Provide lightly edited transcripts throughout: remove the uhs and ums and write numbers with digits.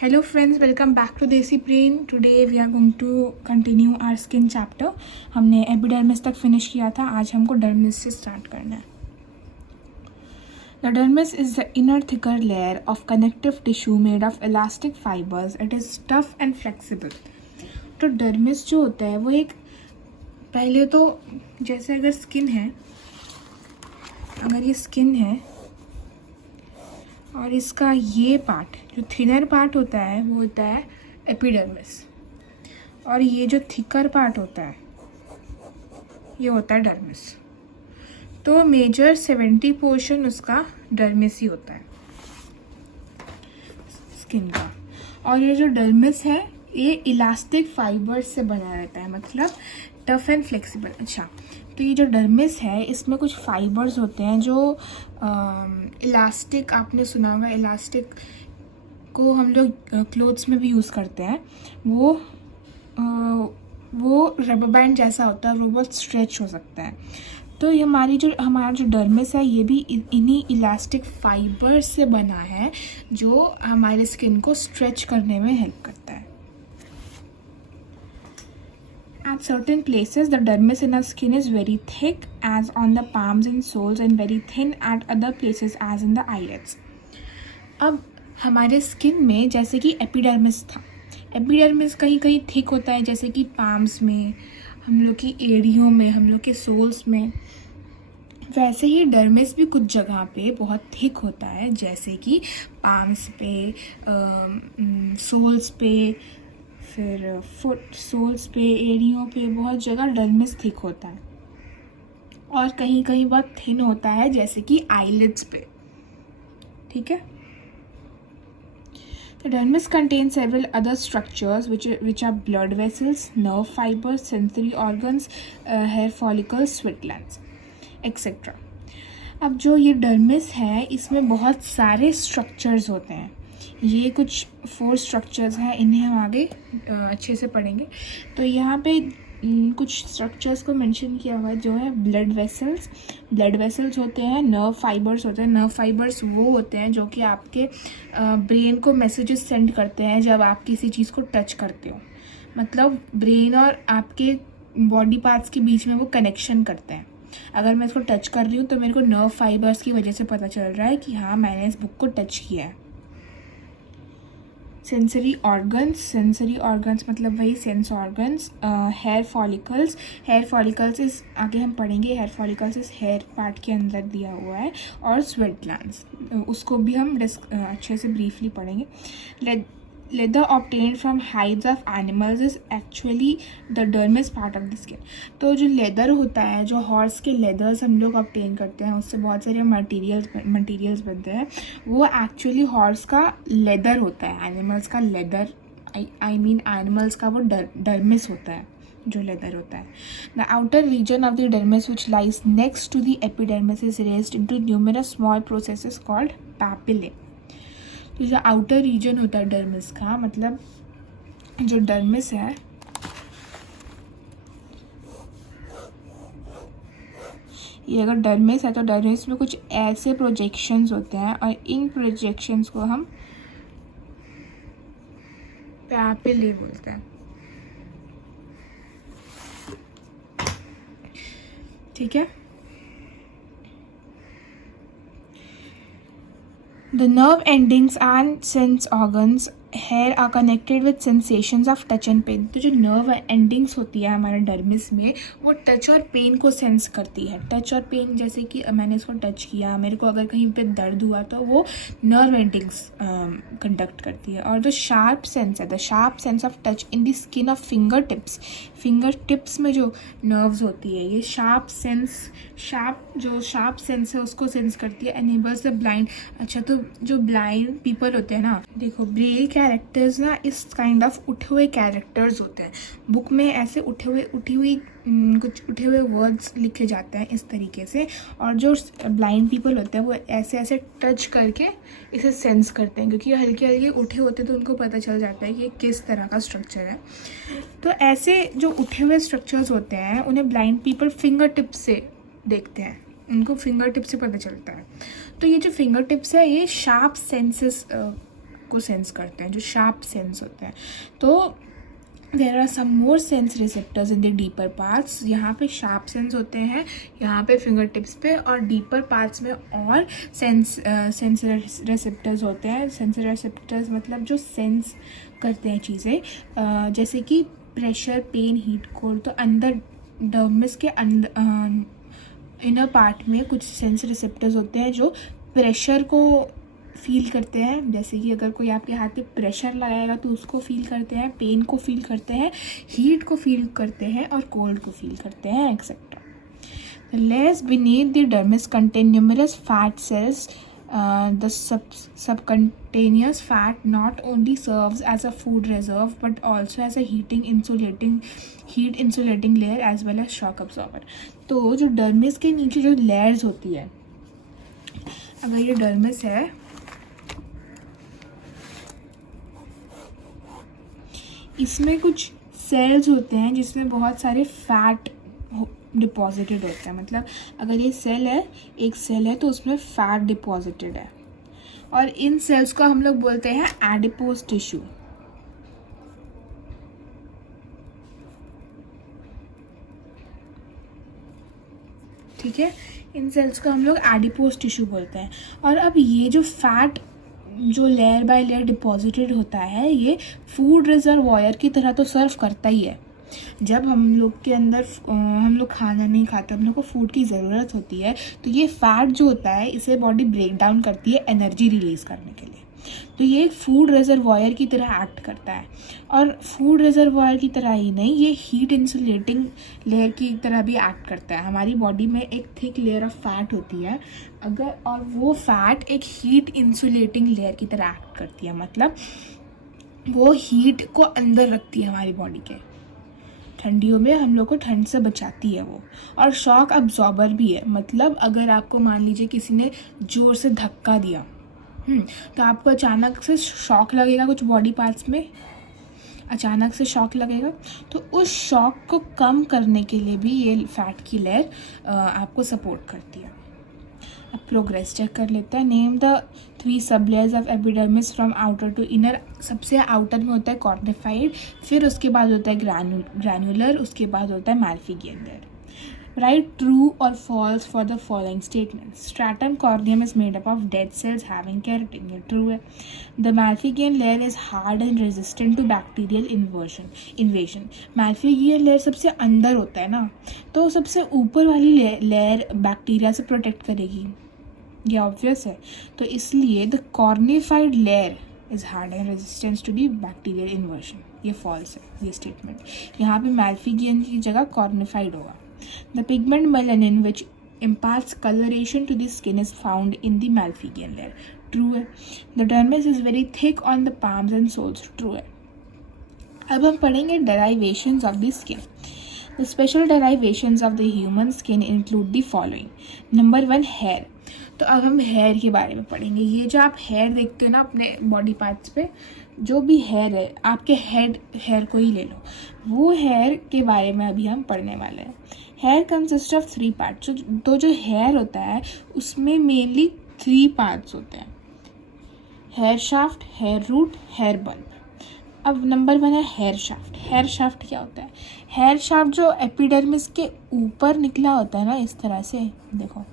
Hello friends, welcome back to Desi Brain. Today we are going to continue our skin chapter. हमने epidermis तक finish किया था, आज हमको डर्मिस से स्टार्ट करना है. The dermis is the inner thicker layer of connective tissue made of elastic fibers. It is tough and flexible. तो डर्मिस जो होता है वो एक, पहले तो जैसे अगर स्किन है, अगर ये स्किन है और इसका ये पार्ट जो थिनर पार्ट होता है वो होता है एपिडर्मिस, और ये जो थिकर पार्ट होता है ये होता है डर्मिस. तो मेजर 70% उसका डर्मिस ही होता है स्किन का. और ये जो डर्मिस है ये इलास्टिक फाइबर्स से बना रहता है, मतलब टफ एंड फ्लेक्सिबल. अच्छा, तो ये जो डर्मिस है इसमें कुछ फाइबर्स होते हैं जो इलास्टिक, आपने सुना होगा इलास्टिक को हम लोग क्लोथ्स में भी यूज़ करते हैं. वो रबर बैंड जैसा होता है, वो बहुत स्ट्रेच हो सकता है. तो ये हमारा जो डर्मिस है ये भी इन्हीं इलास्टिक फाइबर्स से बना है जो हमारे स्किन को स्ट्रेच करने में हेल्प करता है. At certain places, the dermis in our skin is very thick, as on the palms and soles, and very thin at other places, as in the eyelids. अब हमारे स्किन में जैसे कि एपिडर्मिस था, एपिडर्मिस कहीं कहीं थिक होता है, जैसे कि पाम्स में, हम लोग की एड़ियों में, हम लोग के सोल्स में. वैसे ही डर्मिस भी कुछ जगह पे बहुत थिक होता है, जैसे कि पाम्स पे, सोल्स पे, फिर फुट सोल्स पे, एड़ियों पे, बहुत जगह डर्मिस थिक होता है. और कहीं कहीं बहुत थिन होता है, जैसे कि आईलिड्स पे. ठीक है. The dermis contains several other structures which are blood vessels, nerve fibers, sensory organs, hair follicles, sweat glands, etc. अब जो ये डर्मिस है इसमें बहुत सारे स्ट्रक्चर्स होते हैं. ये कुछ 4 स्ट्रक्चर्स हैं, इन्हें हम आगे अच्छे से पढ़ेंगे. तो यहाँ पे कुछ स्ट्रक्चर्स को मेंशन किया हुआ है जो है ब्लड वेसल्स होते हैं, नर्व फाइबर्स होते हैं. नर्व फाइबर्स वो होते हैं जो कि आपके ब्रेन को मैसेजेस सेंड करते हैं जब आप किसी चीज़ को टच करते हो. मतलब ब्रेन और आपके बॉडी पार्ट्स के बीच में वो कनेक्शन करते हैं. अगर मैं इसको टच कर रही हूँ तो मेरे को नर्व फाइबर्स की वजह से पता चल रहा है कि हाँ मैंने इस बुक को टच किया है. सेंसरी ऑर्गन्स मतलब वही सेंस ऑर्गन्स. हेयर फॉलिकल्स इस आगे हम पढ़ेंगे. हेयर फॉलिकल्स इस हेयर पार्ट के अंदर दिया हुआ है. और स्वेट ग्लैंड्स, उसको भी हम अच्छे से ब्रीफली पढ़ेंगे. Leather obtained from hides of animals is actually the dermis part of the skin. तो जो लेदर होता है, जो हॉर्स के लेदर्स हम लोग ऑब्टेन करते हैं, उससे बहुत सारे मटेरियल्स बनते हैं, वो एक्चुअली हॉर्स का लेदर होता है. एनिमल्स का लेदर, आई मीन एनिमल्स का वो डर्मिस होता है, जो लेदर होता है. The outer region of the dermis which lies next to the epidermis is raised into numerous small processes called papillae. तो जो आउटर रीजन होता है डर्मिस का, मतलब जो डर्मिस है ये, अगर डर्मिस है तो डर्मिस में कुछ ऐसे प्रोजेक्शंस होते हैं और इन प्रोजेक्शंस को हम पैपिले बोलते हैं. ठीक है. The nerve endings and sense organs here are connected with sensations of touch and pain. तो जो नर्व एंडिंग्स होती है हमारे डर्मिस में, वो टच और पेन को सेंस करती है. टच और पेन, जैसे कि मैंने इसको टच किया, मेरे को अगर कहीं पे दर्द हुआ तो वो नर्व एंडिंग्स कंडक्ट करती है. और जो शार्प सेंस है, the sharp sense of touch in the skin of finger tips में जो नर्व्स होती है, ये शार्प सेंस है उसको सेंस करती है. Enables the blind. अच्छा, तो जो ब्लाइंड पीपल होते हैं ना, देखो ब्रेल कैरेक्टर्स ना इस काइंड ऑफ उठे हुए कैरेक्टर्स होते हैं. बुक में ऐसे कुछ उठे हुए वर्ड्स लिखे जाते हैं इस तरीके से, और जो ब्लाइंड पीपल होते हैं वो ऐसे ऐसे टच करके इसे सेंस करते हैं, क्योंकि हल्के हल्के उठे होते हैं तो उनको पता चल जाता है कि किस तरह का स्ट्रक्चर है. तो ऐसे जो उठे हुए स्ट्रक्चर्स होते हैं उन्हें ब्लाइंड पीपल फिंगर टिप्स से देखते हैं, उनको फिंगर टिप से पता चलता है. तो ये जो फिंगर टिप्स है ये शार्प सेंसेस को सेंस करते हैं, जो शार्प सेंस होते हैं। तो there are some more sense receptors in the deeper parts. यहाँ पे शार्प सेंस होते हैं, यहाँ पे फिंगर टिप्स पे, और डीपर पार्ट्स में और सेंस रिसेप्टर्स होते हैं। सेंस रिसेप्टर्स मतलब जो सेंस करते हैं चीज़ें, जैसे कि प्रेशर, पेन, हीट, कोल्ड। तो अंदर डर्मिस के अंदर इनर पार्ट में कुछ सेंस रिसेप्टर्स होते हैं जो प्रेशर को फील करते हैं। जैसे कि अगर कोई आपके हाथ पे प्रेशर लगाएगा तो उसको फील करते हैं, पेन को फील करते हैं, हीट को फील करते हैं और कोल्ड को फील करते हैं, etcetera. The layers beneath the dermis contain numerous fat cells. The subcutaneous fat not only serves as a food reserve but also as a heat insulating layer as well as shock absorber. तो जो dermis के नीचे जो layers होती है, अगर ये dermis है, इसमें कुछ सेल्स होते हैं जिसमें बहुत सारे फैट डिपॉजिटेड होते हैं। मतलब अगर ये सेल है, एक सेल है, तो उसमें फैट डिपॉजिटेड है, और इन सेल्स को हम लोग बोलते हैं एडिपोज टिश्यू। ठीक है, इन सेल्स को हम लोग एडिपोज टिश्यू बोलते हैं। और अब ये जो फैट जो लेयर बाय लेयर डिपॉजिटेड होता है, ये फूड रिजर्वॉयर की तरह तो सर्व करता ही है। जब हम लोग के अंदर हम लोग खाना नहीं खाते, हम लोग को फूड की ज़रूरत होती है, तो ये फैट जो होता है इसे बॉडी ब्रेक डाउन करती है एनर्जी रिलीज़ करने के लिए। तो ये एक फूड रिजर्वॉयर की तरह एक्ट करता है, और फूड रिजर्वॉयर की तरह ही नहीं, ये हीट इंसुलेटिंग लेयर की तरह भी एक्ट करता है। हमारी बॉडी में एक थिक लेयर ऑफ फैट होती है अगर, और वो फैट एक हीट इंसुलेटिंग लेयर की तरह एक्ट करती है। मतलब वो हीट को अंदर रखती है हमारी बॉडी के, ठंडियों में हम लोग को ठंड से बचाती है वो। और शॉक अब्जॉर्बर भी है। मतलब अगर आपको मान लीजिए किसी ने ज़ोर से धक्का दिया, तो आपको अचानक से शॉक लगेगा, कुछ बॉडी पार्ट्स में अचानक से शॉक लगेगा, तो उस शॉक को कम करने के लिए भी ये फैट की लेयर आपको सपोर्ट करती है। अब प्रोग्रेस चेक कर लेते हैं। Name the 3 sub layers of epidermis from outer to inner. सबसे आउटर में होता है कॉर्निफाइड, फिर उसके बाद होता है ग्रैन्युलर, उसके बाद होता है मैल्फिगियन layer. Write true or false for the following statements. Stratum corneum is made up of dead cells having keratin. ये true है. The Malpighian layer is hard and resistant to bacterial invasion. Malpighian layer सबसे अंदर होता है ना, तो सबसे ऊपर वाली लेयर बैक्टीरिया से प्रोटेक्ट करेगी, ये ऑब्वियस है। तो इसलिए the cornified layer is hard and resistant to the bacterial invasion. ये false है, ये स्टेटमेंट। यहाँ पे Malpighian की जगह cornified होगा। The pigment melanin which imparts coloration to the skin is found in the Malpighian layer. True है. The dermis is very thick on the palms and soles. True है. अब हम पढ़ेंगे derivations of the skin. The special derivations of the human skin include the following. Number 1, hair. तो अब हम hair के बारे में पढ़ेंगे। ये जो आप हेयर देखते हो ना अपने बॉडी पार्ट्स पे, जो भी हेयर है, आपके हेयर को ही ले लो, वो हेयर के बारे में अभी हम पढ़ने वाले हैं। Hair consist of 3 parts. तो जो हेयर होता है उसमें मेनली 3 पार्ट्स होते हैं, hair shaft, hair root, hair bulb. अब नंबर 1 है हेयर शाफ्ट। हेयर शाफ्ट क्या होता है? हेयर शाफ्ट जो एपिडर्मिस के ऊपर निकला होता है ना, इस तरह से देखो,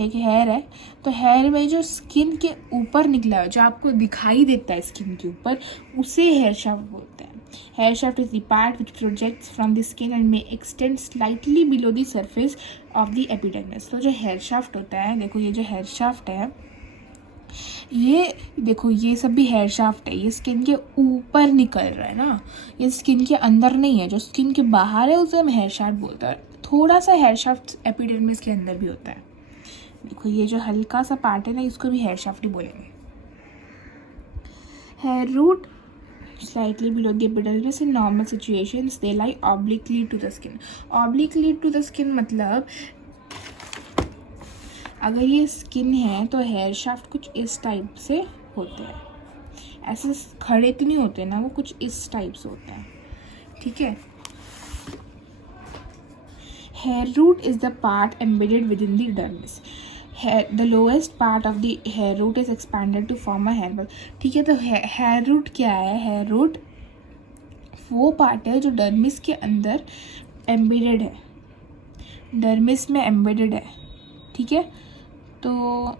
एक हेयर है, तो हेयर में जो स्किन के ऊपर निकला है, जो आपको दिखाई देता है स्किन के ऊपर, उसे हेयर शाफ्ट बोलते हैं। Hair shaft is the part which projects from the skin and may extend slightly below the surface of the epidermis. तो जो हेयर शाफ्ट होता है, देखो ये जो हेयर शाफ्ट है, ये देखो, ये सब भी हेयर शाफ्ट है, ये स्किन के ऊपर निकल रहा है ना, ये स्किन के अंदर नहीं है। जो स्किन के बाहर है उसे हम हेयर शाफ्ट बोलते हैं। थोड़ा सा हेयर शाफ्ट एपिडर्मिस के अंदर भी होता है। देखो ये जो हल्का सा पार्ट है ना, इसको भी हेयर शाफ्ट ही बोलेंगे। Hair root slightly below the epidermis in normal situations they lie obliquely to the skin. Obliquely to the skin मतलब अगर ये स्किन है तो हेयर शाफ्ट कुछ इस टाइप से होते हैं, ऐसे खड़े तो नहीं होते ना, वो कुछ इस टाइप से होते हैं। ठीक है। Hair root is the part embedded with in the dermis. The lowest part of the hair root is expanded to form a hair bulb. ठीक है, तो हेयर रूट क्या है? हेयर रूट वो पार्ट है जो डर्मिस के अंदर एम्बेडेड है, डर्मिस में एम्बेडेड है। ठीक है, तो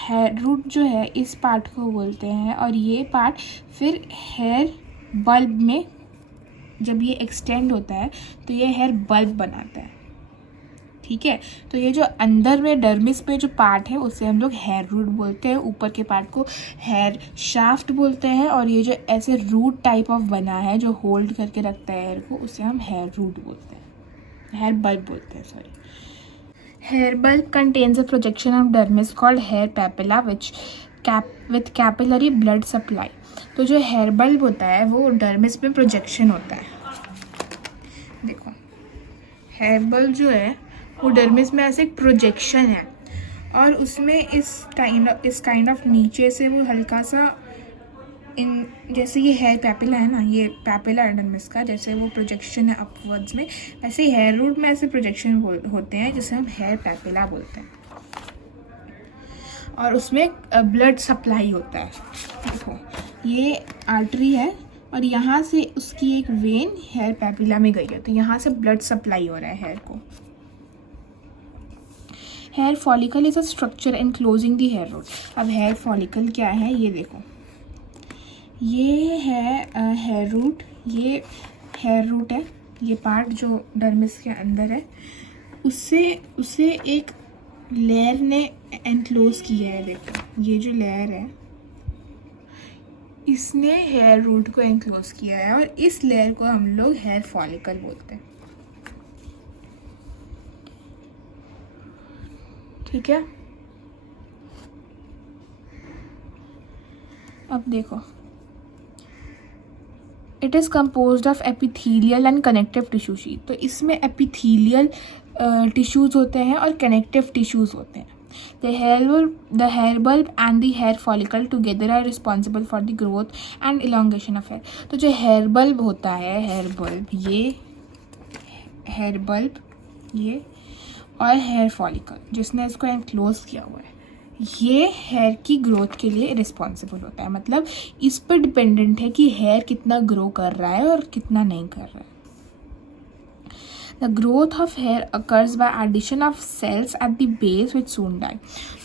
हेयर रूट जो है इस पार्ट को बोलते हैं, और ये पार्ट फिर हेयर बल्ब में जब ये एक्सटेंड होता है तो ये हेयर बल्ब बनाता है। ठीक है, तो ये जो अंदर में डर्मिस पे जो पार्ट है उसे हम लोग हेयर रूट बोलते हैं, ऊपर के पार्ट को हेयर शाफ्ट बोलते हैं, और ये जो ऐसे रूट टाइप ऑफ बना है जो होल्ड करके रखता है हेयर को, उसे हम हेयर रूट बोलते हैं, हेयर बल्ब बोलते हैं, sorry. Hair bulb contains a projection of dermis called hair papilla with capillary blood supply। तो जो हेयर बल्ब होता है वो डर्मिस में प्रोजेक्शन होता है। देखो, हेयर बल्ब जो है वो डर्मिस में ऐसे एक प्रोजेक्शन है, और उसमें इस काइंड ऑफ नीचे से वो हल्का सा जैसे ये हेयर पैपिला है ना, ये पैपिला है डर्मिस का, जैसे वो प्रोजेक्शन है अपवर्ड्स में, ऐसे ही हेयर रूट में ऐसे प्रोजेक्शन होते हैं जिसे हम हेयर पैपिला बोलते हैं, और उसमें ब्लड सप्लाई होता है। देखो, ये आर्टरी है और यहाँ से उसकी एक वेन हेयर पैपिला में गई है, तो यहाँ से ब्लड सप्लाई हो रहा है हेयर को। Hair follicle is a structure enclosing the hair root. अब हेयर फॉलिकल क्या है ये देखो, ये है हेयर रूट, ये हेयर रूट है, ये पार्ट जो डर्मिस के अंदर है, उससे एक लेयर ने एनक्लोज किया है। देखो, ये जो लेयर है इसने हेयर रूट को एनक्लोज किया है, और इस लेयर को हम लोग हेयर फॉलिकल बोलते हैं। ठीक है, अब देखो, it is composed of epithelial and connective tissue sheet. तो इसमें एपिथीलियल टिश्यूज़ होते हैं और कनेक्टिव टिश्यूज़ होते हैं। The hair bulb and the hair follicle together are responsible for the growth and elongation of hair. तो जो हेयर बल्ब होता है, हेयर बल्ब ये और हेयर फॉलिकल जिसने इसको एनक्लोज किया हुआ है, ये हेयर की ग्रोथ के लिए रिस्पॉन्सिबल होता है। मतलब इस पर डिपेंडेंट है कि हेयर कितना ग्रो कर रहा है और कितना नहीं कर रहा है। The growth of hair occurs by addition of cells at the base which soon die.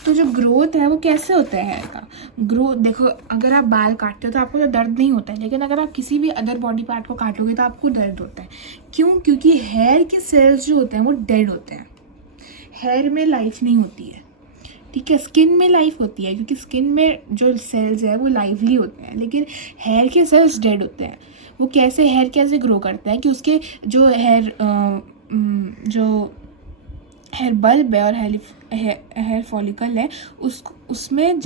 तो जो ग्रोथ है वो कैसे होता है हेयर का ग्रोथ? देखो, अगर आप बाल काटते हो तो आपको तो दर्द नहीं होता है, लेकिन अगर आप किसी भी अदर बॉडी पार्ट को काटोगे तो आपको दर्द होता है। क्यों? क्योंकि हेयर के सेल्स जो होते हैं वो डेड होते हैं, हेयर में लाइफ नहीं होती है। ठीक है, स्किन में लाइफ होती है क्योंकि स्किन में जो सेल्स है वो लाइवली होते हैं, लेकिन हेयर के सेल्स डेड होते हैं। वो कैसे, हेयर कैसे ग्रो करता है कि उसके जो हेयर बल्ब है और हेयर फॉलिकल है उसमें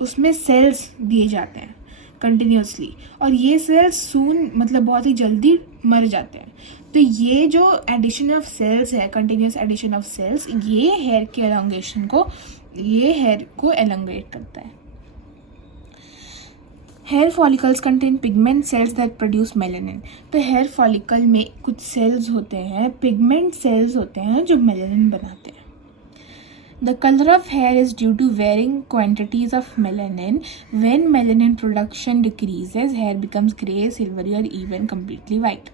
उसमें सेल्स दिए जाते हैं कंटिन्यूसली, और ये सेल्स सून मतलब बहुत ही जल्दी मर जाते हैं। तो ये जो एडिशन ऑफ सेल्स है, कंटिन्यूस एडिशन ऑफ सेल्स, ये हेयर के एलोंगेशन को, ये हेयर को एलोंगेट करता है। Hair follicles contain pigment cells that produce melanin. तो हेयर फॉलिकल में कुछ सेल्स होते हैं, पिगमेंट सेल्स होते हैं जो मेलानिन बनाते हैं। The color of hair is due to varying quantities of melanin. When melanin production decreases, hair becomes grey, silvery or even completely white.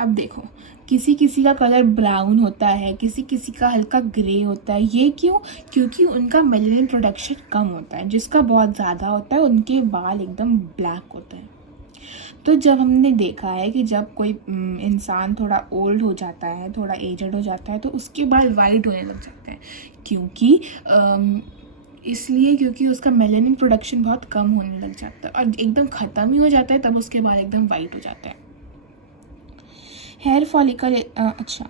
अब देखो, किसी किसी का कलर ब्राउन होता है, किसी किसी का हल्का ग्रे होता है। ये क्यों? क्योंकि उनका मेलानिन प्रोडक्शन कम होता है। जिसका बहुत ज़्यादा होता है उनके बाल एकदम ब्लैक होते हैं। तो जब हमने देखा है कि जब कोई इंसान थोड़ा ओल्ड हो जाता है, थोड़ा एजड हो जाता है, तो उसके बाल वाइट होने लग जाते हैं। क्योंकि इसलिए क्योंकि उसका मेलानिन प्रोडक्शन बहुत कम होने लग जाता है और एकदम ख़त्म ही हो जाता है, तब उसके बाल एकदम वाइट हो जाते हैं। हेयर फॉलिकल, अच्छा,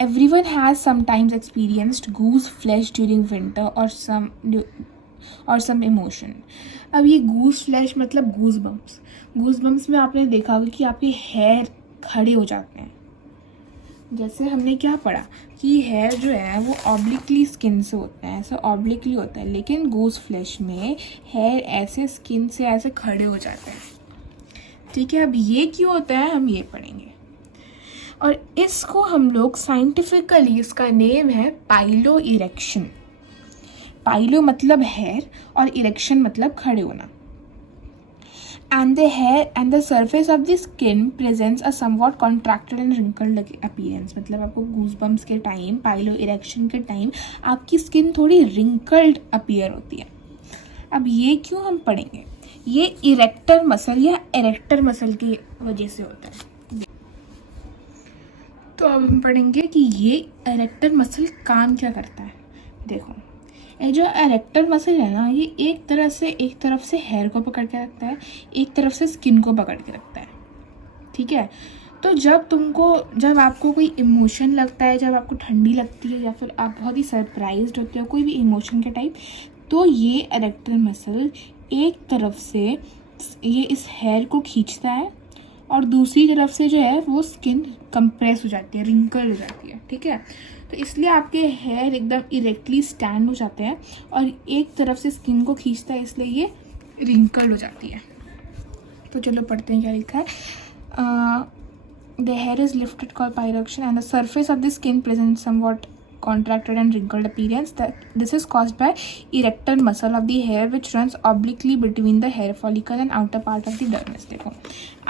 everyone has sometimes experienced goose flesh during winter or some emotion। अब ये गूस फ्लैश मतलब गूस बम्प्स में आपने देखा होगा कि आपके हेयर खड़े हो जाते हैं। जैसे हमने क्या पढ़ा कि हेयर जो है वो ऑब्लिकली स्किन से होता है, ऐसा ऑब्लिकली होता है, लेकिन गूस फ्लैश में हेयर ऐसे स्किन से ऐसे खड़े हो जाते हैं। ठीक है, अब ये क्यों होता है हम ये पढ़ेंगे। और इसको हम लोग साइंटिफिकली, इसका नेम है पाइलो इरेक्शन। पाइलो मतलब हेयर और इरेक्शन मतलब खड़े होना। And the hair and the surface of the skin presents a somewhat contracted and wrinkled appearance। मतलब आपको गूजबम्स के टाइम, पाइलो इरेक्शन के टाइम आपकी स्किन थोड़ी रिंकल्ड अपीयर होती है। अब ये क्यों हम पढ़ेंगे? ये इरेक्टर मसल या इरेक्टर मसल की वजह से होता है। तो अब हम पढ़ेंगे कि ये इरेक्टर मसल काम क्या करता है। देखो, ये जो इरेक्टर मसल है ना, ये एक तरफ से हेयर को पकड़ के रखता है, एक तरफ से स्किन को पकड़ के रखता है। ठीक है, तो जब आपको कोई इमोशन लगता है, जब आपको ठंडी लगती है या फिर आप बहुत ही सरप्राइज्ड होते हो कोई भी इमोशन के टाइम, तो ये इरेक्टर मसल एक तरफ से ये इस हेयर को खींचता है और दूसरी तरफ से जो है वो स्किन कंप्रेस हो जाती है, रिंकल हो जाती है। ठीक है, तो इसलिए आपके हेयर एकदम इरेक्टली स्टैंड हो जाते हैं और एक तरफ से स्किन को खींचता है, इसलिए ये रिंकल हो जाती है। तो चलो पढ़ते हैं क्या लिखा है। The hair is lifted called piloerection and the surface of the skin present somewhat contracted and wrinkled appearance. This is caused by erector muscle of the hair which runs obliquely between the hair follicle and outer part of the dermis। देखो,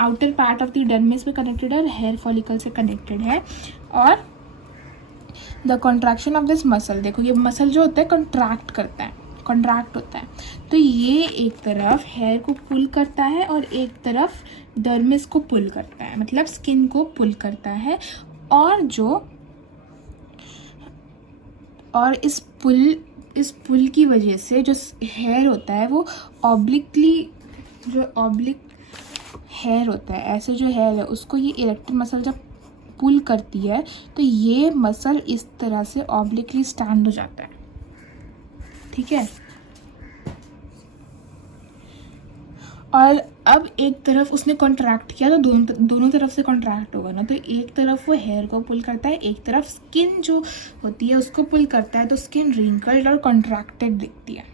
outer part of the dermis में connected है और hair follicle से connected है। और the contraction of this muscle, देखो ये muscle जो होता है कंट्रैक्ट करता है, कंट्रैक्ट होता है, तो ये एक तरफ हेयर को पुल करता है और एक तरफ डर्मिस को पुल करता है, मतलब स्किन को पुल करता है। और इस पुल की वजह से जो हेयर होता है वो ऑब्लिक हेयर होता है, ऐसे जो हेयर है उसको ये इरेक्टर मसल जब पुल करती है तो ये मसल इस तरह से ऑब्लिकली स्टैंड हो जाता है। ठीक है, और अब एक तरफ उसने कॉन्ट्रैक्ट किया तो दोनों तरफ से कॉन्ट्रैक्ट होगा ना, तो एक तरफ वो हेयर को पुल करता है, एक तरफ स्किन जो होती है उसको पुल करता है, तो स्किन रिंकल्ड और कॉन्ट्रैक्टेड दिखती है।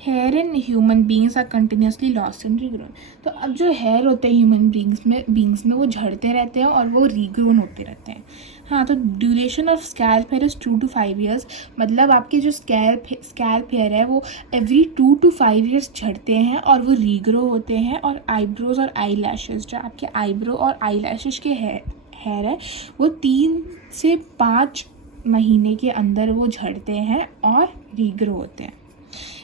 Hair in human beings are continuously lost and regrown. तो अब जो हेयर होते हैं ह्यूमन बींग्स में वो झड़ते रहते हैं और वो रीग्रोन होते रहते हैं। हाँ, तो duration of scalp here is 2 to 5 years। मतलब आपके जो स्कैल्प हेयर है वो एवरी 2 to 5 years झड़ते हैं और वो रीग्रो होते हैं। और आईब्रोज और आई लैशेज, जो आपके आईब्रो और आई लैशेज के हेयर है वो 3 से 5 महीने के अंदर वो झड़ते हैं और रीग्रो होते हैं।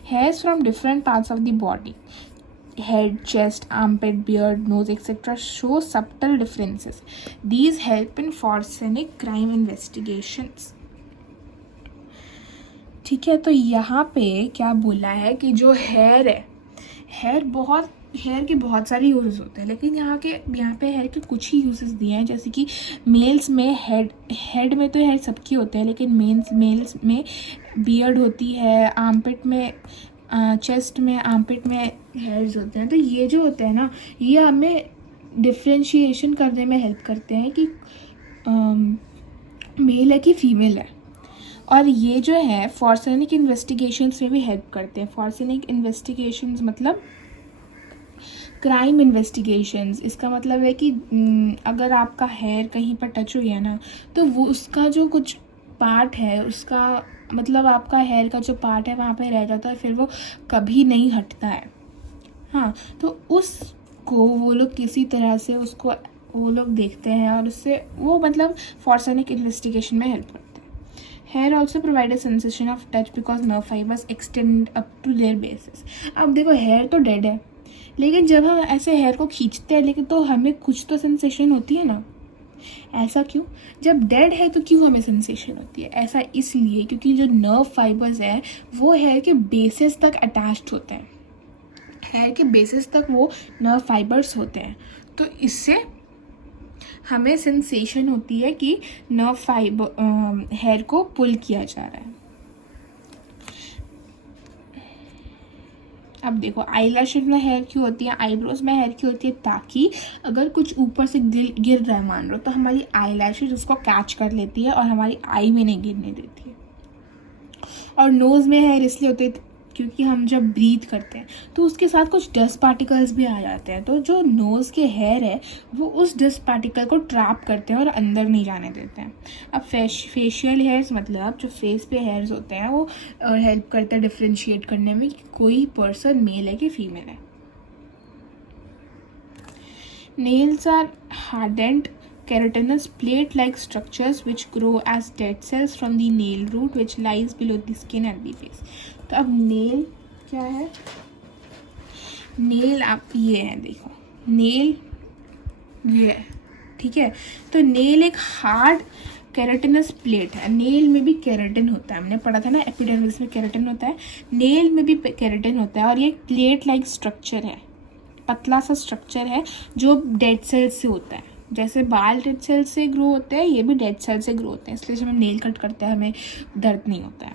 Hairs from different parts of the body, head, chest, armpit, beard, nose, etc. show subtle differences. These help in forensic crime investigations। ठीक है, तो यहाँ पे क्या बोला है कि जो हेयर है, हेयर के बहुत सारे यूजेस होते हैं, लेकिन यहाँ पे हेयर के कुछ ही यूजेस दिए हैं। जैसे कि मेल्स में हेड में तो हेयर सबकी होते हैं, लेकिन मेल्स में बियर्ड होती है, आर्मपिट में, चेस्ट में, आर्मपिट में हेयर्स होते हैं। तो ये जो होते हैं ना, ये हमें डिफ्रेंशिएशन करने में हेल्प करते हैं कि मेल है कि फीमेल है। और ये जो है फॉरेंसिक इन्वेस्टिगेशंस में भी हेल्प करते हैं। फॉरेंसिक इन्वेस्टिगेशंस मतलब क्राइम इन्वेस्टिगेशंस। इसका मतलब है कि अगर आपका हेयर कहीं पर टच हो गया ना, तो वो उसका जो कुछ पार्ट है, उसका मतलब आपका हेयर का जो पार्ट है वहाँ पे रह जाता है, फिर वो कभी नहीं हटता है। हाँ, तो उसको वो लोग किसी तरह से उसको वो लोग देखते हैं और उससे वो मतलब फॉरेंसिक इन्वेस्टिगेशन में हेल्प करते हैं। Hair also provide a sensation of touch because nerve fibers extend up to their basis. अब देखो, हेयर तो डेड है, लेकिन जब हम ऐसे हेयर को खींचते हैं लेकिन तो हमें कुछ तो सेंसेशन होती है ना। ऐसा क्यों? जब डेड है तो क्यों हमें सेंसेशन होती है? ऐसा इसलिए क्योंकि जो नर्व फाइबर्स हैं वो हेयर के बेसिस तक अटैच्ड होते हैं। हेयर के बेसिस तक वो नर्व फाइबर्स होते हैं, तो इससे हमें सेंसेशन होती है कि नर्व फाइबर हेयर को पुल किया जा रहा है। अब देखो, आई लैशेज में हेयर क्यों होती है, आईब्रोज में हेयर क्यों होती है? ताकि अगर कुछ ऊपर से गिर रहा है मान लो, तो हमारी आई लैशेज उसको कैच कर लेती है और हमारी आई में नहीं गिरने देती है। और नोज़ में हेयर इसलिए होती है क्योंकि हम जब ब्रीथ करते हैं तो उसके साथ कुछ डस्ट पार्टिकल्स भी आ जाते हैं, तो जो नोज़ के हेयर है वो उस डस्ट पार्टिकल को ट्रैप करते हैं और अंदर नहीं जाने देते हैं। अब फेशियल हेयर्स मतलब जो फेस पे हेयर्स होते हैं वो हेल्प करते हैं डिफ्रेंशिएट करने में कि कोई पर्सन मेल है कि फीमेल है। Nails are hardened keratinous plate-like structures which grow as dead cells from the nail root which lies below the skin at the base. तो अब नेल क्या है? नेल आप ये है, देखो नेल ये है, ठीक है। तो नेल एक हार्ड केराटिनस प्लेट है। नेल में भी केराटिन होता है, हमने पढ़ा था ना एपिडर्मिस में केराटिन होता है, नेल में भी केराटिन होता है और ये प्लेट लाइक स्ट्रक्चर है, पतला सा स्ट्रक्चर है जो डेड सेल्स से होता है। जैसे बाल डेड सेल से ग्रो होते हैं, ये भी डेड सेल से ग्रो होते हैं, इसलिए जब हम नेल कट करते हैं हमें दर्द नहीं होता है।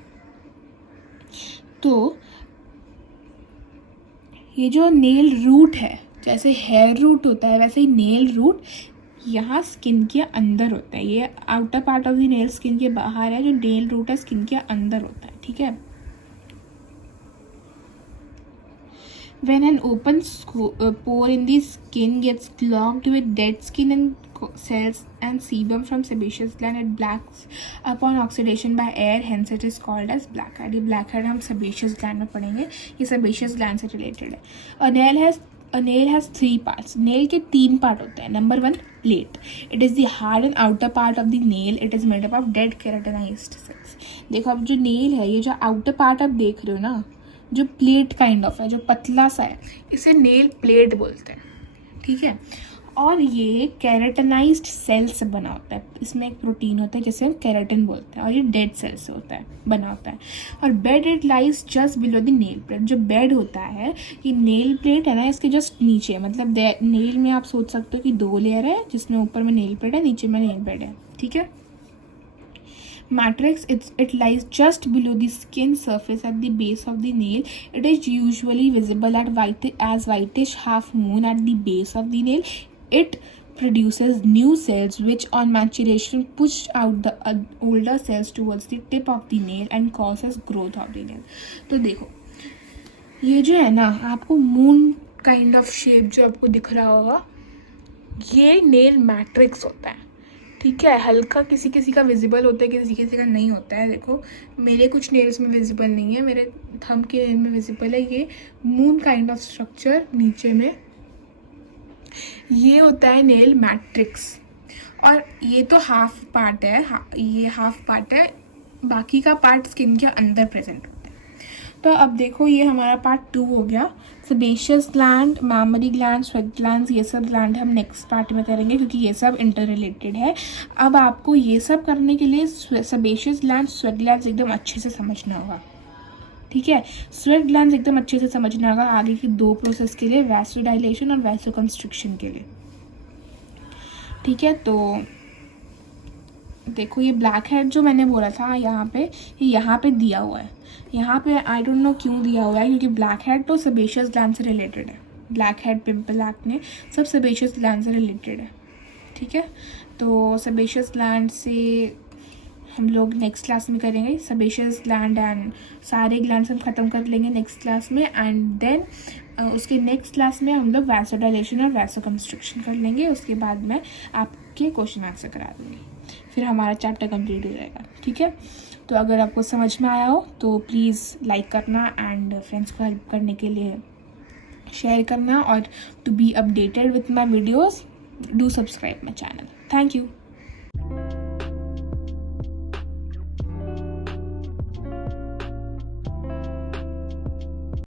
तो ये जो नेल रूट है, जैसे हेयर रूट होता है वैसे ही नेल रूट यहाँ स्किन के अंदर होता है। ये outer part of the nail skin के बाहर है, जो नेल रूट है स्किन के अंदर होता है, ठीक है। When an open pore in the skin gets clogged with dead skin and cells and sebum from sebaceous gland, it blacks upon oxidation by air, hence it is called as blackhead. ये blackhead हम sebaceous gland में पढ़ेंगे, ये sebaceous gland से related है। A nail has 3 parts. Nail के 3 part होते हैं। Number 1, plate. It is the hard and outer part of the nail. It is made up of dead keratinized cells. देखो अब जो nail है, ये जो outer part आप देख रहे हो ना, जो प्लेट काइंड ऑफ है, जो पतला सा है, इसे नेल प्लेट बोलते हैं, ठीक है। और ये केराटिनाइज्ड सेल से बना होता है, इसमें एक प्रोटीन होता है जिसे हम केराटिन बोलते हैं और ये डेड सेल से होता है, बना होता है। और bed it lies just below the nail plate. जो बेड होता है, ये नेल प्लेट है ना, इसके जस्ट नीचे, मतलब नेल में आप सोच सकते हो कि 2 लेयर है, जिसमें ऊपर में नेल प्लेट है, नीचे में नेल बेड है, ठीक है। Matrix, it lies just below the skin surface at the base of the nail. It is usually visible as whitish half moon at the base of the nail. It produces new cells which on maturation push out the older cells towards the tip of the nail and causes growth of the nail. तो देखो ये जो है ना, आपको moon kind of shape जो आपको दिख रहा होगा, ये नेल मैट्रिक्स होता है, ठीक है। हल्का किसी किसी का विजिबल होता है, किसी किसी का नहीं होता है। देखो मेरे कुछ नेल्स में विजिबल नहीं है, मेरे थंब के नेल में विजिबल है। ये मून काइंड ऑफ स्ट्रक्चर नीचे में, ये होता है नेल मैट्रिक्स। और ये तो हाफ पार्ट है, ये हाफ पार्ट है, बाकी का पार्ट स्किन के अंदर प्रेजेंट होता है। तो अब देखो ये हमारा पार्ट 2 हो गया। Sebaceous gland, mammary gland, sweat gland, ये सब ग्लैंड हम नेक्स्ट पार्ट में करेंगे क्योंकि ये सब इंटर रिलेटेड है। अब आपको ये सब करने के लिए सेबेशियस ग्लैंड, स्वेट ग्लैंड एकदम अच्छे से समझना होगा, ठीक है। स्वेट ग्लैंड एकदम अच्छे से समझना होगा आगे की 2 प्रोसेस के लिए, वैसोडाइलेशन और वैसोकंस्ट्रिक्शन के लिए, ठीक है। तो देखो ये ब्लैक हेड जो मैंने बोला था यहाँ पे दिया हुआ है, यहाँ पे आई डोंट नो क्यों दिया हुआ है, क्योंकि ब्लैक हेड तो सेबेशियस ग्लैंड से रिलेटेड है। ब्लैक हेड, पिंपल, एक्ने सब सेबेशियस ग्लैंड से रिलेटेड है, ठीक है। तो सेबेशियस ग्लैंड से हम लोग नेक्स्ट क्लास में करेंगे। सेबेशियस ग्लैंड एंड सारे ग्लैंड्स हम ख़त्म कर लेंगे नेक्स्ट क्लास में, एंड देन उसके नेक्स्ट क्लास में हम लोग वैसोडाइलेशन और वैसोकंस्ट्रिक्शन कर लेंगे। उसके बाद मैं आपके क्वेश्चन आंसर करा दूँगी, फिर हमारा चैप्टर कंप्लीट हो जाएगा, ठीक है। तो अगर आपको समझ में आया हो तो प्लीज़ लाइक करना एंड फ्रेंड्स को हेल्प करने के लिए शेयर करना, और to be updated with my videos do subscribe my channel. Thank you.